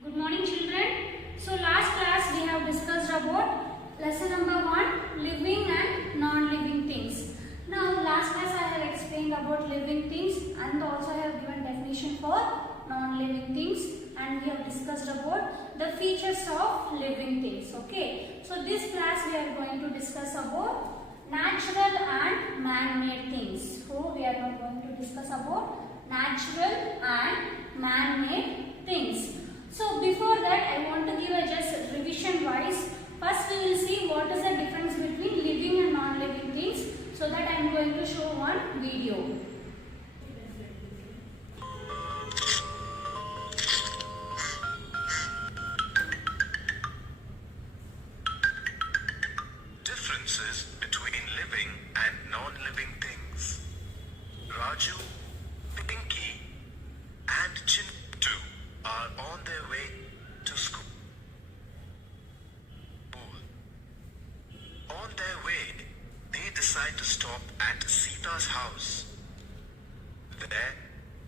Good morning children. So last class we have discussed about lesson number 1, living and non-living things. Now last class I have explained about living things and also I have given definition for non-living things, and we have discussed about the features of living things. Okay. So this class we are going to discuss about natural and man-made things. So we are now going to discuss about natural and man-made things. So before that I want to give a just revision wise. First we will see what is the difference between living and non-living things. So that I am going to show one video. Differences between living and non-living things. Raju, Pinky and Chintu are on their way to school. On their way, they decide to stop at Sita's house. There,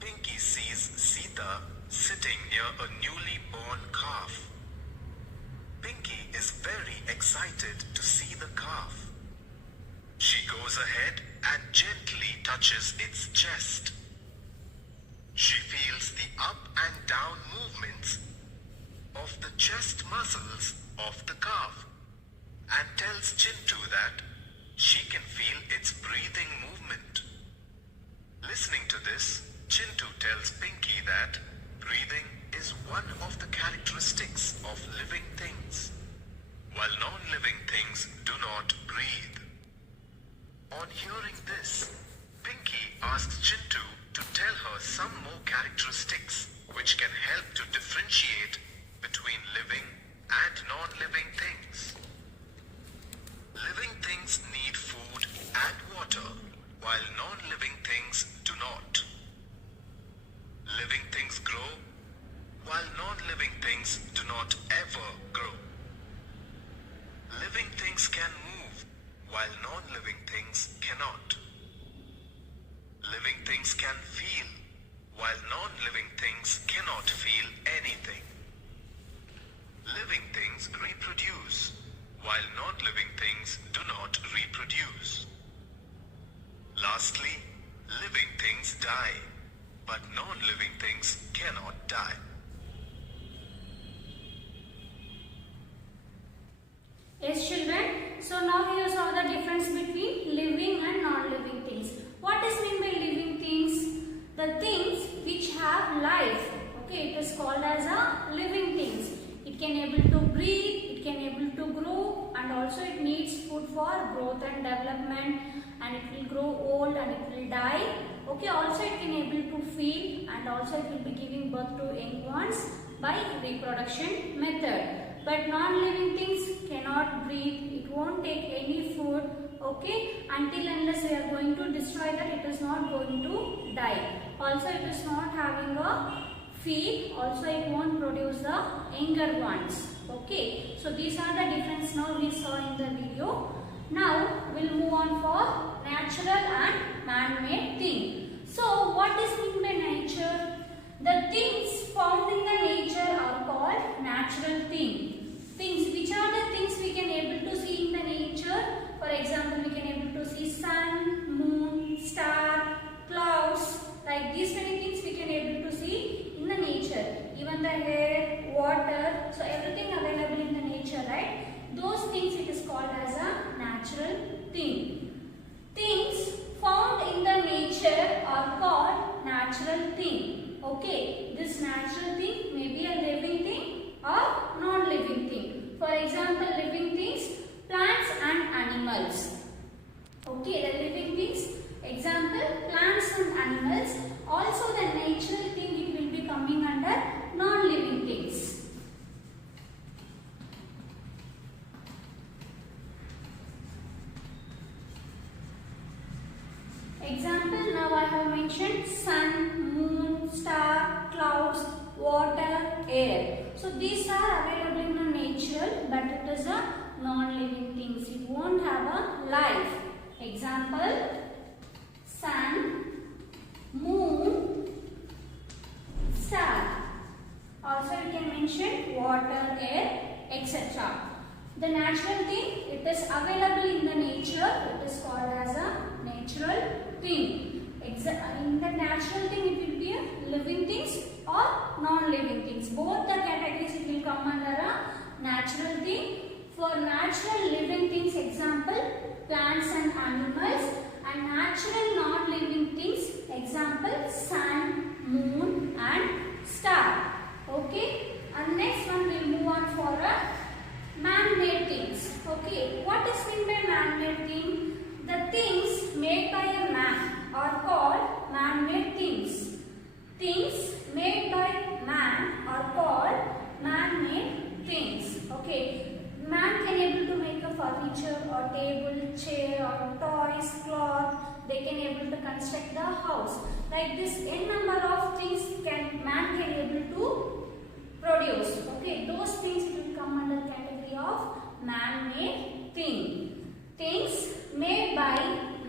Pinky sees Sita sitting near a newly born calf. Pinky is very excited to see the calf. She goes ahead and gently touches its chest. She feels the up and down movements of the chest muscles of the calf and tells Chintu that she can feel its breathing movement. Listening to this, Chintu tells Pinky that breathing is one of the characteristics of living things, while non-living things do not breathe. On hearing this, Pinky asks Chintu to tell her some more characteristics which can help to differentiate between living and non-living things. Living things need food and water, while non-living things do not. Living things grow, while non-living things do not ever grow. Living things can move, while non-living things cannot. Living things can feel, while non-living things cannot feel anything. Living things reproduce, while non-living things do not reproduce. Lastly, living things die, but non-living things cannot die. Yes children, so now you saw the difference between living and non-living things. What is meant by living things? The things which have life. Okay, it is called as a living things. It can able to breathe, it can able to grow, and also it needs food for growth and development, and it will grow old and it will die. Okay, also it can able to feel, and also it will be giving birth to young ones by reproduction method. But non-living things cannot breathe, it won't take any food, okay, until unless we are going to destroy that, it is not going to die. Also it is not having a feed, also it won't produce the younger ones. Okay, so these are the difference now we saw in the video. Now we'll move on for natural and man-made thing. So what is meant by nature? The things found in the nature are called natural things. Things, which are the things we can able to see in the nature? For example, we can able to see sun, moon, star, clouds. Like these many things we can able to see in the nature. Even the air, water, so everything available in the nature, right? Those things it is called as a natural thing. Things found in the nature are called natural thing. Okay, this natural thing may be a living thing or non-living thing. For example, living things, plants and animals. Okay, the living things, example, plants and animals. Also the natural thing, it will be coming under non-living things. Example, now I have mentioned sun, moon, star, clouds, water, air. So these are available in the natural, but it is a non-living things. It won't have a life. Example, sun, moon, star. Also you can mentioned water, air, etc. The natural thing, it is available in the nature, it is called as a natural thing. In the natural thing, it will be a living things or non-living things. Both the categories it will come under a natural thing. For natural living things, example plants and animals, and natural non-living things, example sun, moon and star. Okay, and next one we will move on for a man-made things. Okay, what is meant by man-made thing? The things made by a man are called man-made things. Things made by man are called man-made things. Okay, man can able to make a furniture or table, chair or toys, cloth. They can able to construct the house. Like this, n number of things man can able to produce. Okay, those things will come under category of man-made thing. Things made by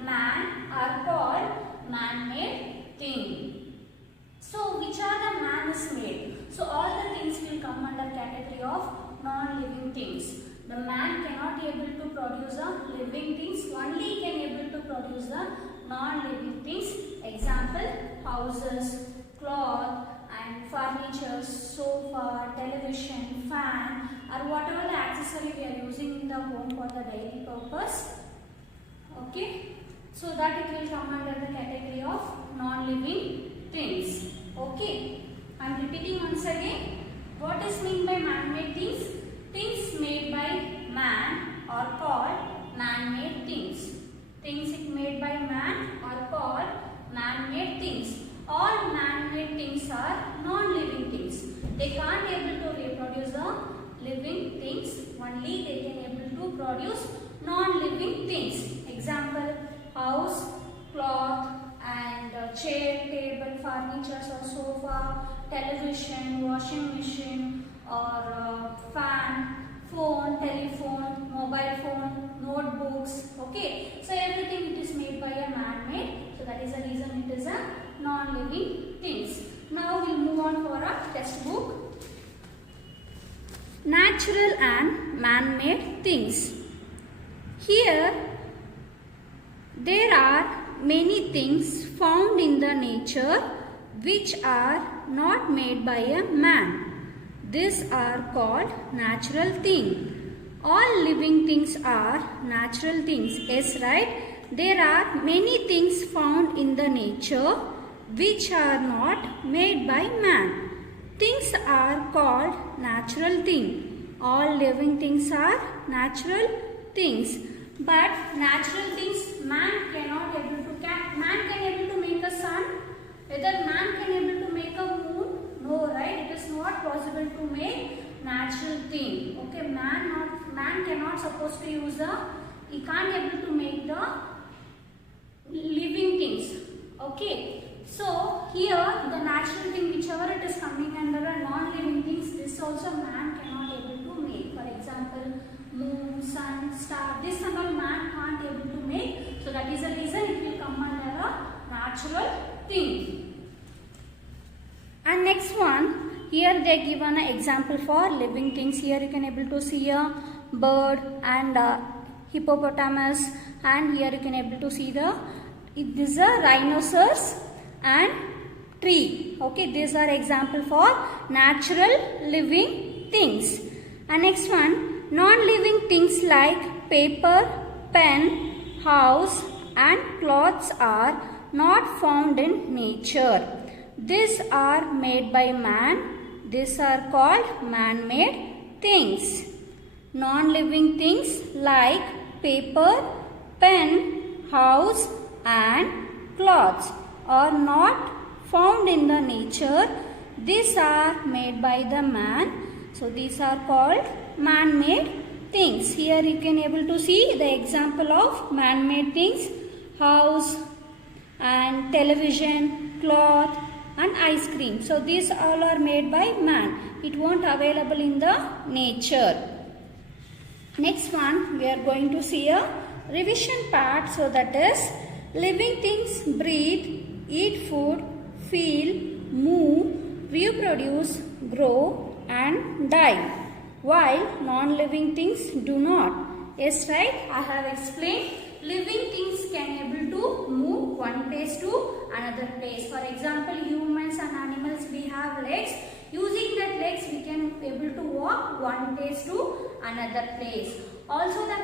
man are called man-made thing. So, which are the man is made? So, all the things will come under category of non-living things. The man cannot able to produce the living things. Only he can able to produce the non-living things. Example, houses, cloth and furniture, sofa, television, fan, or whatever the accessory we are using in the home for the daily purpose. Okay, so that it will come under the category of non-living things. Okay, I am repeating once again. What is meant by man-made things? Things made by man are called man-made things. Things made by man are called man-made things. All man-made things are non-living things. They can't able to reproduce the living things. Only they can able to produce non-living things. Example, house, cloth and chair, table, furniture or sofa, television, washing machine or fan, phone, telephone, mobile phone, notebooks. Okay, so everything it is made by a man-made. So that is the reason it is a non-living things. Now we will move on for a textbook. Natural and man-made things. Here there are many things found in the nature which are not made by a man. These are called natural things. All living things are natural things. Yes, right? There are many things found in the nature which are not made by man. Things are called natural things. All living things are natural things. But natural things man cannot able to man can able to make a sun. Whether man can able to make a moon? No, right? It is not possible to make natural thing. Okay, man cannot supposed to use he can't able to make the living things. Okay, so here the natural thing whichever it is coming under a non-living things, this also man cannot able to make. For example, moon, sun, star, this and all man can't able to make. So that is the reason it will come under a natural thing. And next one, here they given an example for living things. Here you can able to see a bird and hippopotamus, and here you can able to see this is a rhinoceros and tree. Okay, these are example for natural living things. And next one, non-living things like paper, pen, house and clothes are not found in nature. These are made by man. These are called man-made things. Non-living things like paper, pen, house and clothes are not found in the nature. These are made by the man. So these are called man-made things. Here you can able to see the example of man-made things: house and television, cloth and ice cream. So these all are made by man. It won't available in the nature. Next one, we are going to see a revision part. So that is, living things breathe, eat food, feel, move, reproduce, grow and die, while non-living things do not. Yes, right? I have explained. Living things can able to move one place to another place. For example, humans and animals, we have legs. Using that legs, we can able to walk one place to another place. Also, the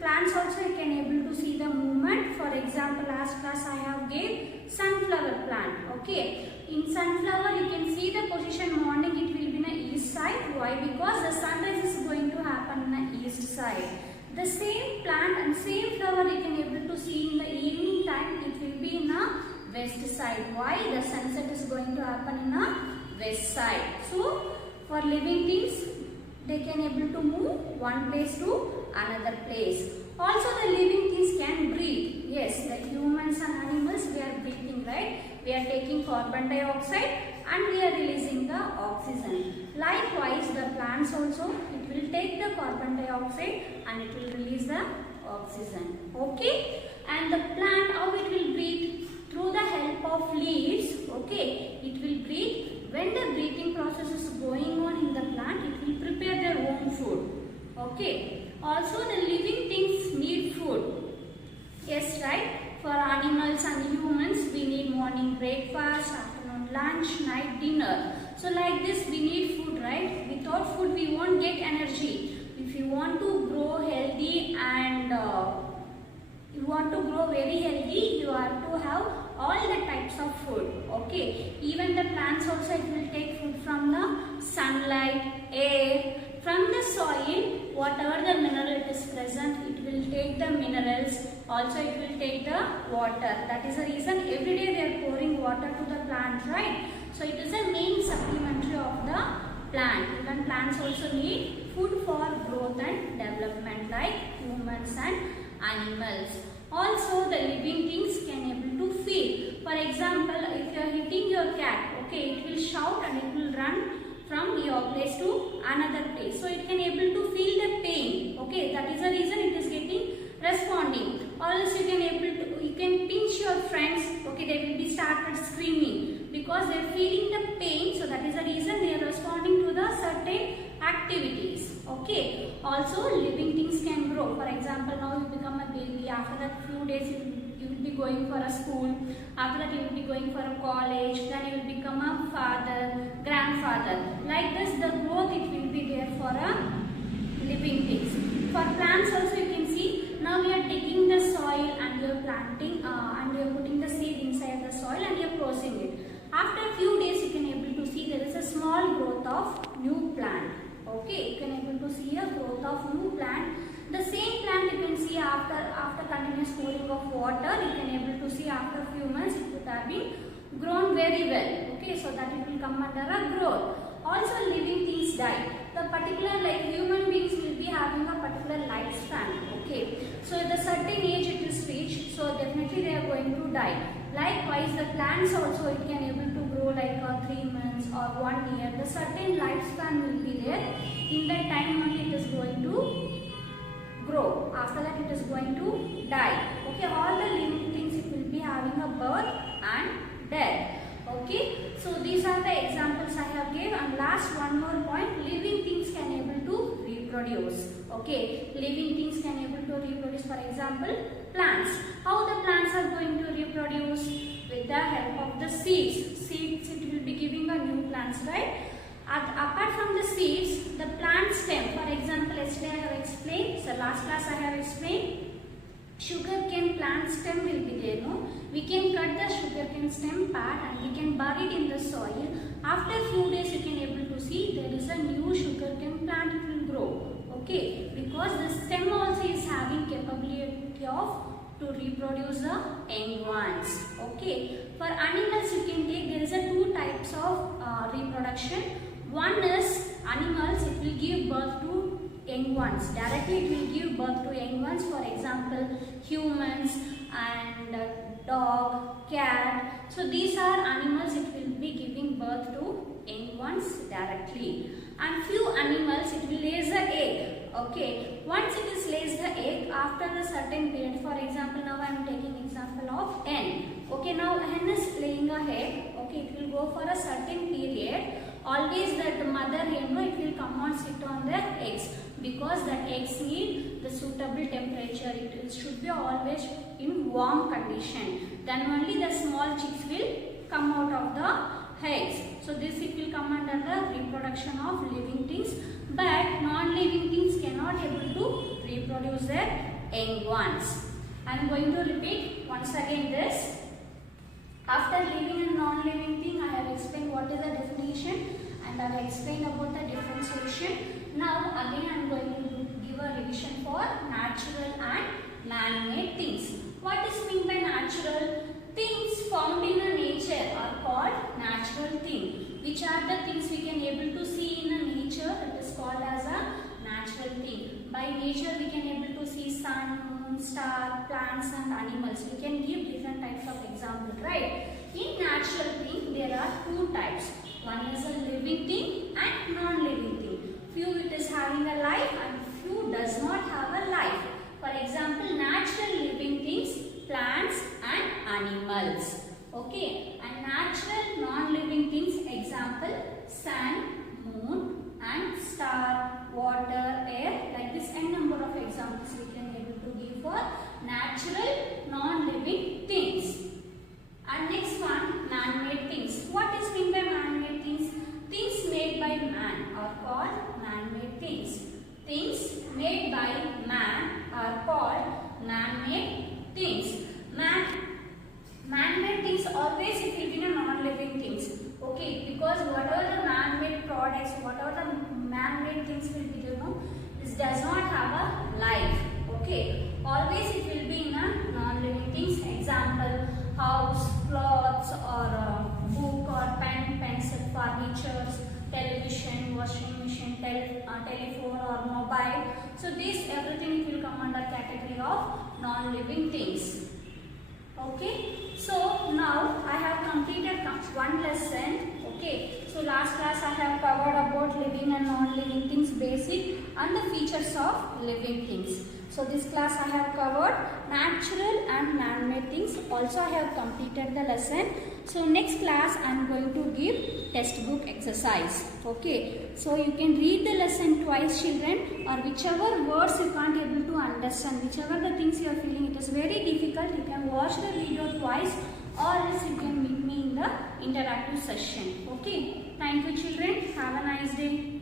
plants also can able to see the movement. For example, last class I have gave sunflower plant. Okay, in sunflower you can see the position morning. It will be in the east side. Why? Because the sunrise is going to happen in the east side. The same plant and same flower you can able to see in the evening time. It will be in the west side. Why? The sunset is going to happen in the west side. So, for living things, they can able to move one place to another place. Also, the living things can breathe. Yes, the humans and animals, we are breathing, right? We are taking carbon dioxide and we are releasing the oxygen. Likewise, the plants also, it will take the carbon dioxide and it will release the oxygen. Okay? And the plant, how it will breathe? Through the help of leaves. Okay? It will breathe. When the breathing process is going on in the plant, it will prepare their own food. Okay? Also, the living things need food. Yes, right? For animals and humans, we need morning breakfast, afternoon lunch, night dinner. So like this, we need food, right? Without food, we won't get energy. If you want to grow healthy and you want to grow very healthy, you have to have all the types of food. Okay? Even the plants also, it will take food from the sunlight, air, from the soil, whatever the mineral it is present, it will take the minerals. Also, it will take the water. That is the reason every day we are pouring water to the plant, right? So, it is a main supplementary of the plant. Even plants also need food for growth and development like humans and animals. Also, the living things can able to feel. For example, if you are hitting your cat, okay, it will shout and it will run from your place to another place. So, it can able to feel the pain. Okay, that is the reason it is getting responding. Or else you can able to, you can pinch your friends. Okay, they will be started screaming because they are feeling the pain. So, that is the reason they are responding to the certain activities. Okay. Also, living things can grow. For example, now you become a baby. After that few days, you will be going for a school. After that, you will be going for a college. Then you will become a father, grandfather. Like this, the growth it will be there for a living things. For plants also, you can see now we are digging the soil and you are planting and you are putting the seed inside the soil and you are crossing it. After a few days, you can able to see there is a small growth of new plant. Okay, you can able to see a growth of new plant. The same plant you can see after continuous pouring of water, you can able to see after a few months it would have been grown very well. Okay, so that it will come under a growth. Also, living things die. The particular like human beings will be having a particular lifespan. Okay, so at a certain age it is reached, so definitely they are going to die. Likewise, the plants also it can able to grow like 3 months or 1 year. The certain lifespan will be there. In that time only it is going to grow. After that it is going to die. Okay, all the living things it will be having a birth and death. Okay, so these are the examples I have gave. And last one more point, living things can able to reproduce. Okay, living things can able to reproduce. For example, plants. How the plants are going to reproduce? With the help of the seeds. Seeds it will be giving a new plants, right? Apart from the seeds, the plant stem. For example, yesterday I have explained. So last class I have explained. Sugarcane plant stem will be there, no? We can cut the sugarcane stem part and we can bury it in the soil. After a few days, you can able to see there is a new sugarcane plant it will grow. Okay, because the stem also is having capability of to reproduce the young ones. Okay, for animals you can take there is a 2 types of reproduction. One is animals it will give birth to young ones. Directly it will give birth to young ones. For example, humans and dog, cat. So these are animals it will be giving birth to young ones directly. And few animals it will lays the egg. Okay, once it is lays the egg after a certain period. For example, now I am taking example of hen. Okay, now hen is laying a egg. Okay, it will go for a certain period. Always that the mother hen because the eggs need the suitable temperature. It should be always in warm condition. Then only the small chicks will come out of the eggs. So this it will come under the reproduction of living things, but non-living things cannot able to reproduce their young ones. I am going to repeat once again this. After living and non-living thing, I have explained what is the definition and I have explained about the differentiation. Now again I am going to give a revision for natural and man-made things. What is meant by natural? Things found in a nature are called natural thing. Which are the things we can able to see in a nature? It is called as a natural thing. By nature we can able to see sun, moon, star, plants and animals. We can give different types of examples, right? In natural thing there are two types. One is a living thing and non-living thing. Few it is having a life and few does not have a life. For example, natural living things, plants and animals. Okay, and natural non-living things, example sun, moon and star, water, air. Like this n number of examples we can able to give for natural non-living things. And next one, man-made things. What is meant by man-made things? Things made by man are called man-made things. Things made by man are called man-made things. Man-made things always it will be non-living things. Okay, because whatever the man-made products, whatever the man-made things will be, this does not have a life. Okay, always it will be in a non-living things. Example, house, clothes, or book, or pen, pencil, furniture, television, washing machine, telephone or mobile. So this everything it will come under category of non-living things. Okay, so now I have completed one lesson. Okay, so last class I have covered about living and non-living things, basic and the features of living things. So this class I have covered natural and man-made things. Also I have completed the lesson. So next class I am going to give textbook exercise. Okay, so you can read the lesson twice, children, or whichever words you can't able to understand, whichever the things you are feeling it is very difficult, you can watch the video twice or else you can meet me in the interactive session. Okay, thank you children. Have a nice day.